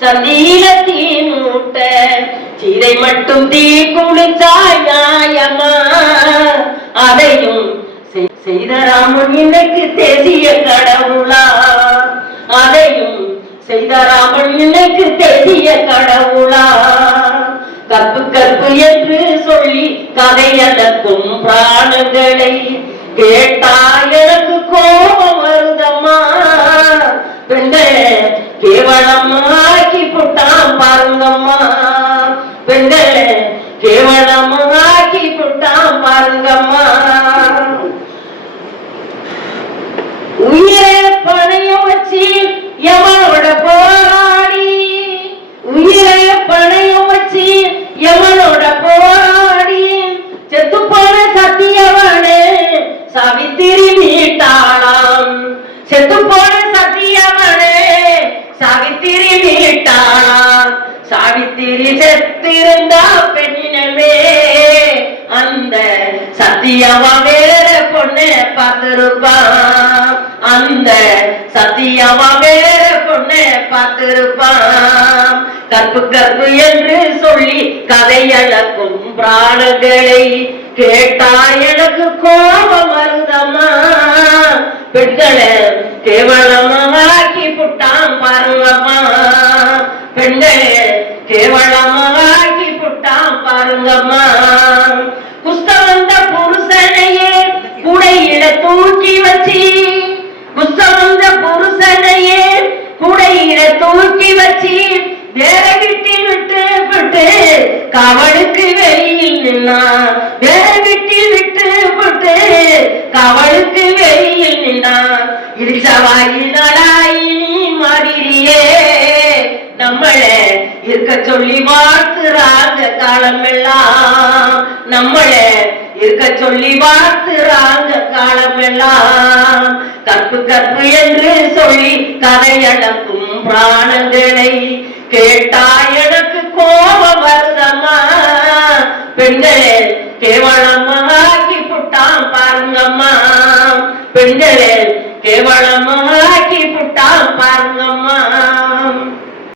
சந்தீரத்தின் மூட்ட சீரை மட்டும் தீ குளிச்சாய் நியாயமா அதையும் செய்- செய்த ராமன் இன்னைக்கு தேசிய கடவுளா? அதையும் செய்த ராமன் இன்னைக்கு தேசிய கடவுளா? கற்பு கற்பு என்று சொல்லி கதையடக்கும் பிராணங்களை கேட்டா எனக்கு கோபம் வருதம்மா? பெண்களே கேவலமாக்கி பெண்ணினமே அந்த சத்தியவா வேற பொண்ணு பார்த்திருப்பான். அந்த சத்தியவா வேற பொண்ணு பார்த்திருப்பான். கற்பு கற்பு என்று சொல்லி கதையளக்கும் பிராணங்களை கேட்டா எனக்கு கோபம் வருதம்மா. பெண்களை கேவலமாக்கி புட்டான் பருவமா பெண்களே புட்டான் பாருங்கம்மா புருஷனையே குடையில தூக்கி வச்சு. குஸ்தவந்த புருஷனையே குடையில தூக்கி வச்சு. வேற விட்டு விட்டு விட்டு கவலுக்கு வெளியில் நின்னா வேற விட்டு விட்டு விட்டு கவலுக்கு வெளியில் நின்னா இடிச்சவாயி நடாயினி இருக்க சொல்லி வாழ்த்துறாங்க காலமெல்லாம். நம்மளை இருக்க சொல்லி வாழ்த்துறாங்க காலமெல்லாம். கற்பு கற்பு என்று சொல்லி கதையடக்கும் பிராணங்களை கேட்டா எனக்கு கோபம் வருதம்மா. பெண்களே கேவலமாக்கி புட்டான் பாருங்கம்மா. பெண்களே கேவலமாக்கி புட்டான் பாருங்கம்மா.